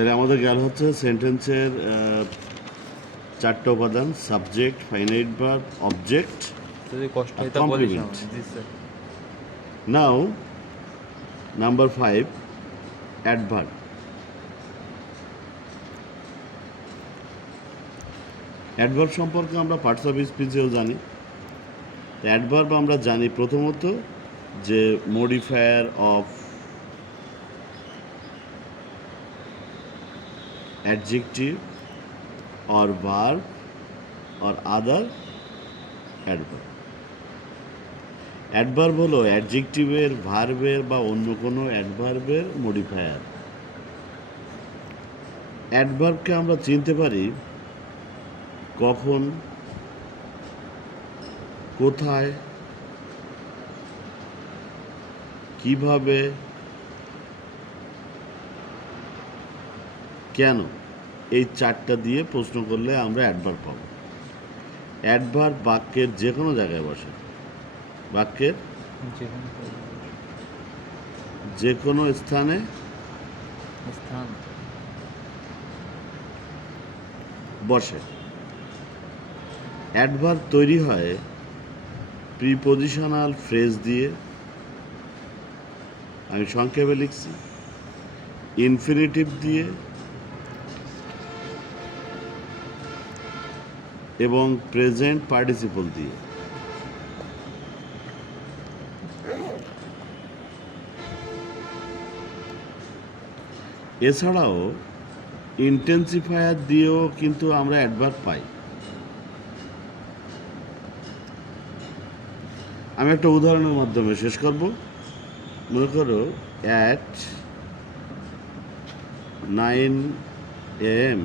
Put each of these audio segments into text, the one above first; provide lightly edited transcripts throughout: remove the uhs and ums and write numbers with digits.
তাহলে আমাদের গেল হচ্ছে সেন্টেন্সের চারটা উপাদান: সাবজেক্ট, ফাইনাইট ভার্ব, অবজেক্ট যদি কষ্ট আর হয় তা বলিস কমপ্লিমেন্ট। আমাকে। জি স্যার। নাও নাম্বার 5, অ্যাডভার্ব। অ্যাডভার্ব সম্পর্কে আমরা পার্টস অফ স্পিচেও জানি। অ্যাডভার্ব আমরা জানি প্রথমত যে modifier of adjective or verb or other adverb. Adverb হলো অ্যাডজেক্টিভের, ভার্বের বা অন্য কোনো অ্যাডভার্বের মডিফায়ার। অ্যাডভার্বকে আমরা চিনতে পারি কখন, কোথায়, কিভাবে, কেন, এই চারটা দিয়ে প্রশ্ন করলে আমরা অ্যাডভার্ব পাব। অ্যাডভার্ব বাক্যের যে কোনো জায়গায় বসে, বাক্যের যেখানে যে কোনো স্থানে স্থান বসে। অ্যাডভার্ব তৈরি হয় প্রিপজিশনাল ফ্রেজ দিয়ে, আমি সংক্ষেপে লিখছি, ইনফিনিটিভ দিয়ে এবং প্রেজেন্ট পার্টিসিপল দিয়ে। এছাড়াও ইন্টেন্সিফায়ার দিয়েও কিন্তু আমরা অ্যাডভার্ব পাই। আমি একটা উদাহরণের মাধ্যমে শেষ করব। মনে করো at 9 AM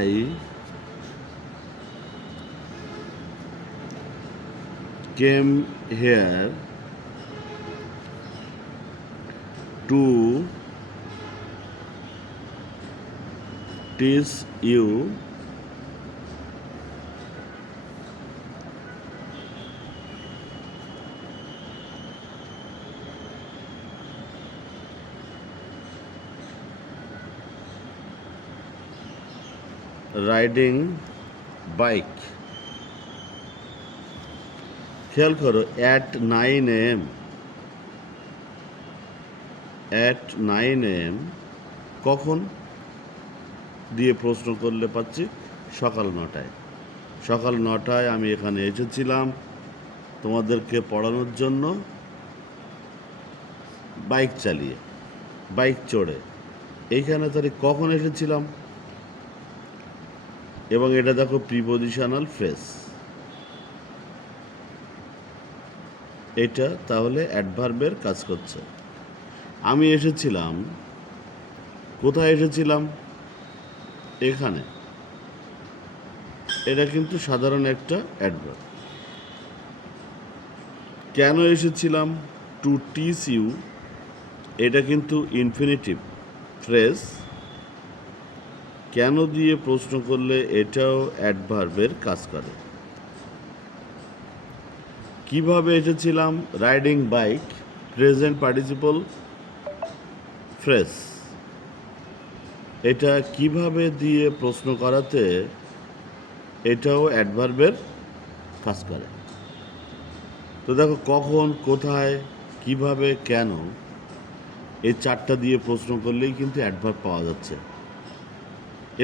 I came here to teach you riding bike. খেয়াল করো, অ্যাট 9 AM, অ্যাট 9 AM কখন দিয়ে প্রশ্ন করলে পাচ্ছি সকাল 9টায়। সকাল 9টায় আমি এখানে এসেছিলাম তোমাদেরকে পড়ানোর জন্য, বাইক চালিয়ে, বাইক চড়ে। এইখানে তাহলে কখন এসেছিলাম, এবং এটা দেখো প্রিপজিশনাল ফ্রেজ। এটা তাহলে অ্যাডভার্বের কাজ করছে। আমি এসেছিলাম, কোথায় এসেছিলাম, এখানে। এটা কিন্তু সাধারণ একটা অ্যাডভার্ব। কেন এসেছিলাম, টু টিচ ইউ, এটা কিন্তু ইনফিনিটিভ ফ্রেজ। কেন দিয়ে প্রশ্ন করলে এটাও অ্যাডভার্বের কাজ করে। কিভাবে এসেছিলাম, riding bike, present participle phrase. এটা কিভাবে দিয়ে প্রশ্ন করাতে এটাও অ্যাডভার্বের কাজ করে। তো দেখো, কখন, কোথায়, কিভাবে, কেন, এই চারটা দিয়ে প্রশ্ন করলেই কিন্তু অ্যাডভার্ব পাওয়া যাচ্ছে।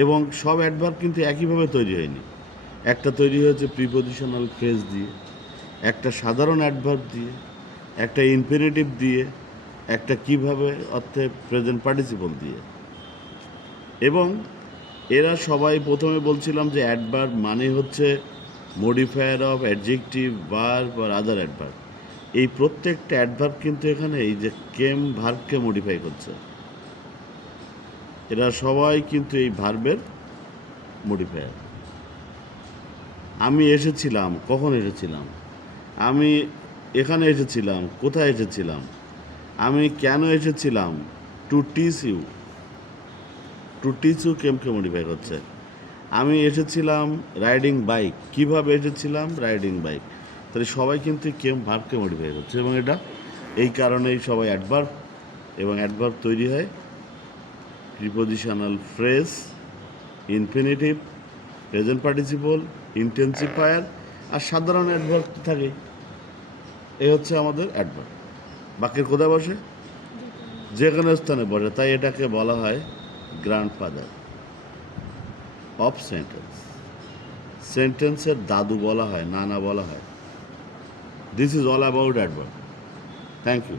এবং সব অ্যাডভার্ব কিন্তু একইভাবে তৈরি হয়নি। একটা তৈরি হয়েছে প্রিপজিশনাল ফ্রেজ দিয়ে, একটা সাধারণ অ্যাডভার্ব দিয়ে, একটা ইনফিনিটিভ দিয়ে, একটা কিভাবে অর্থে প্রেজেন্ট পার্টিসিপল দিয়ে। এবং এরা সবাই প্রথমে বলছিলাম যে অ্যাডভার্ব মানে হচ্ছে মডিফায়ার অফ অ্যাডজেক্টিভ, ভার্ব আর আদার অ্যাডভার্ব। এই প্রত্যেকটা অ্যাডভার্ব কিন্তু এখানে এই যে কেম ভার্বকে মডিফাই করছে। এরা সবাই কিন্তু এই ভার্বের মডিফায়ার। আমি এসেছিলাম, কখন এসেছিলাম, আমি এখানে এসেছিলাম, কোথায় এসেছিলাম, আমি কেন এসেছিলাম, to teach you, to teach you কেমকে মডিফাই করছে। আমি এসেছিলাম রাইডিং বাইক, কিভাবে এসেছিলাম, রাইডিং বাইক। তাহলে সবাই কিন্তু কেম ভার্বকে মডিফাই করছে, এবং এটা এই কারণেই সবাই অ্যাডভার্ব এবং অ্যাডভার্ব তৈরি হয় prepositional phrase, infinitive, present participle, intensifier আর সাধারণ অ্যাডভার্ব থাকে। এই হচ্ছে আমাদের অ্যাডভার্ব। বাক্যের কোথায় বসে? যে কোনো স্থানে বসে, তাই এটাকে বলা হয় গ্র্যান্ডফাদার অফ সেন্টেন্স। সেন্টেন্সের দাদু বলা হয়, নানা বলা হয়। This is all about adverb. Thank you.